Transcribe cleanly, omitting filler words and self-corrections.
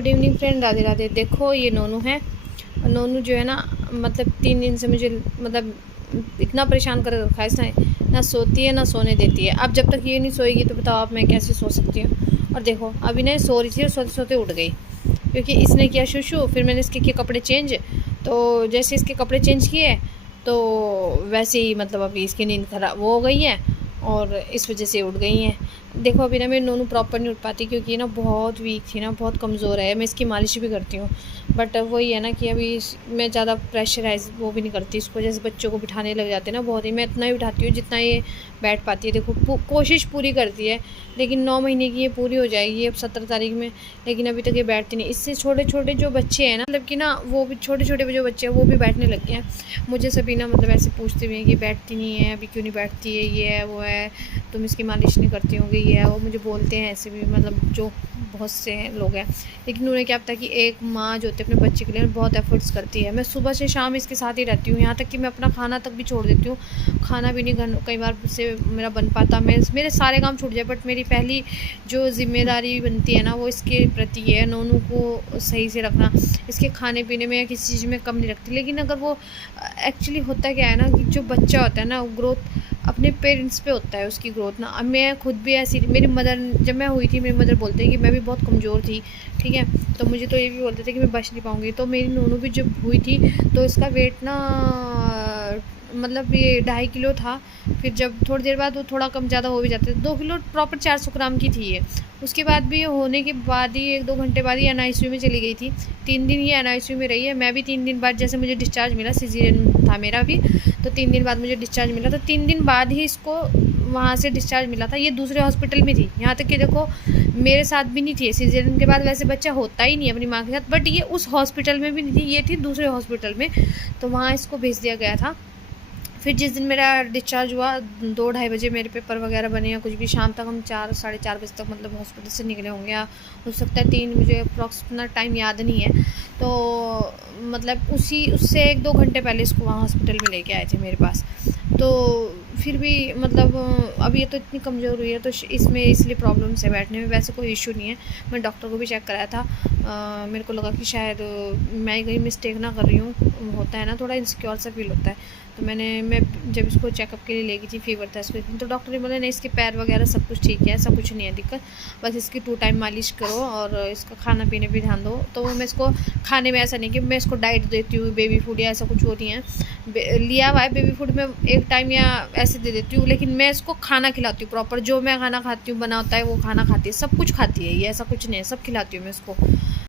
Good evening friend, Radhe Radhe. देखो ये नोनू है। नोनू जो है ना, मतलब 3 दिन से मुझे मतलब इतना परेशान कर रखा है इसने। ना सोती है ना सोने देती है। अब जब तक ये नहीं सोएगी तो बताओ आप मैं कैसे सो सकती हूँ। और देखो अभी ना सो रही थी और सोते सोते उठ गई क्योंकि इसने किया शूशू। फिर मैंने इसके किए कपड़े चेंज, तो जैसे इसके कपड़े चेंज किए तो वैसे ही मतलब अभी इसकी नींद खराब वो हो गई है और इस वजह से उठ गई हैं। देखो अभी ना मेरी नोनू प्रॉपर नहीं उठ पाती क्योंकि ना बहुत वीक थी ना, बहुत कमज़ोर है। मैं इसकी मालिश भी करती हूँ बट वही है ना कि अभी मैं ज़्यादा प्रेशराइज वो भी नहीं करती इसको। जैसे बच्चों को बिठाने लग जाते हैं ना, बहुत ही मैं इतना ही बिठाती हूँ जितना ये बैठ पाती है। देखो कोशिश पूरी करती है लेकिन 9 महीने की ये पूरी हो जाएगी अब 17 तारीख में, लेकिन अभी तक ये बैठती नहीं। इससे छोटे छोटे जो बच्चे हैं ना, मतलब कि ना वो भी छोटे छोटे जो बच्चे हैं वो भी बैठने लग गए हैं। मुझे सभी ना मतलब ऐसे पूछते भी हैं कि बैठती नहीं है, अभी क्यों नहीं बैठती है, ये है वो है, तुम इसकी मालिश नहीं करती होंगी, ये है वो। मुझे बोलते हैं ऐसे भी, मतलब जो बहुत से लोग हैं। लेकिन उन्हें क्या पता कि एक माँ जो होती है अपने बच्चे के लिए बहुत एफर्ट्स करती है। मैं सुबह से शाम इसके साथ ही रहती हूँ, यहाँ तक कि मैं अपना खाना तक भी छोड़ देती हूँ। खाना भी नहीं कई बार से मेरा बन पाता, मेरे सारे काम छूट जाए, बट मेरी पहली जो जिम्मेदारी बनती है ना वो इसके प्रति है, नोनू को सही से रखना। इसके खाने पीने में या किसी चीज़ में कम नहीं रखती। लेकिन अगर वो एक्चुअली होता क्या है ना कि जो बच्चा होता है ना, ग्रोथ अपने पेरेंट्स पे होता है उसकी ग्रोथ ना। अब मैं खुद भी ऐसी, मेरी मदर जब मैं हुई थी, मेरी मदर बोलते हैं कि मैं भी बहुत कमज़ोर थी, ठीक है। तो मुझे तो ये भी बोलते थे कि मैं बच नहीं पाऊँगी। तो मेरी नोनू भी जब हुई थी तो इसका वेट ना मतलब ये 2.5 किलो था। फिर जब थोड़ी देर बाद वो थोड़ा कम ज़्यादा हो भी जाता है, 2 किलो प्रॉपर 400 ग्राम की थी ये। उसके बाद भी होने के बाद ही 1-2 घंटे बाद ही NICU में चली गई थी। 3 दिन ये NICU में रही है। मैं भी 3 दिन बाद जैसे मुझे डिस्चार्ज मिला, सीज़ेरियन था मेरा भी, तो 3 दिन बाद मुझे डिस्चार्ज मिला। तो 3 दिन बाद ही इसको वहाँ से डिस्चार्ज मिला था। ये दूसरे हॉस्पिटल में थी, यहाँ तक कि देखो मेरे साथ भी नहीं थी। सीज़ेरियन के बाद वैसे बच्चा होता ही नहीं है अपनी माँ के साथ, बट ये उस हॉस्पिटल में भी नहीं थी, ये थी दूसरे हॉस्पिटल में। तो वहाँ इसको भेज दिया गया था। फिर जिस दिन मेरा डिस्चार्ज हुआ 2-2:30 बजे मेरे पेपर वगैरह बने या कुछ भी, शाम तक हम 4 साढ़े 4 बजे तक मतलब हॉस्पिटल से निकले होंगे, या हो सकता है 3, मुझे अप्रॉक्स इतना टाइम याद नहीं है। तो मतलब उससे 1-2 घंटे पहले इसको वहाँ हॉस्पिटल में लेके आए थे मेरे पास। तो फिर भी मतलब अब ये तो इतनी कमज़ोर हुई है तो इसमें इसलिए प्रॉब्लम्स है बैठने में। वैसे कोई इशू नहीं है, मैं डॉक्टर को भी चेक कराया था। मेरे को लगा कि शायद मैं कहीं मिस्टेक ना कर रही हूँ, होता है ना थोड़ा इनसिक्योर सा फील होता है। तो मैं जब इसको चेकअप के लिए ले गई थी, फीवर था इसको, तो डॉक्टर ने बोला नहीं इसके पैर वगैरह सब कुछ ठीक है, ऐसा कुछ नहीं है दिक्कत, बस इसकी 2 टाइम मालिश करो और इसका खाना पीने पे ध्यान दो। तो मैं इसको खाने में ऐसा नहीं कि मैं इसको डाइट देती हूँ बेबी फूड या ऐसा कुछ वो नहीं है। लिया हुआ है बेबी फूड में 1 टाइम या ऐसे दे देती हूँ, लेकिन मैं इसको खाना खिलाती हूँ प्रॉपर। जो मैं खाना खाती हूँ बना होता है वो खाना खाती है, सब कुछ खाती है ये, ऐसा कुछ नहीं है, सब खिलाती हूँ मैं इसको।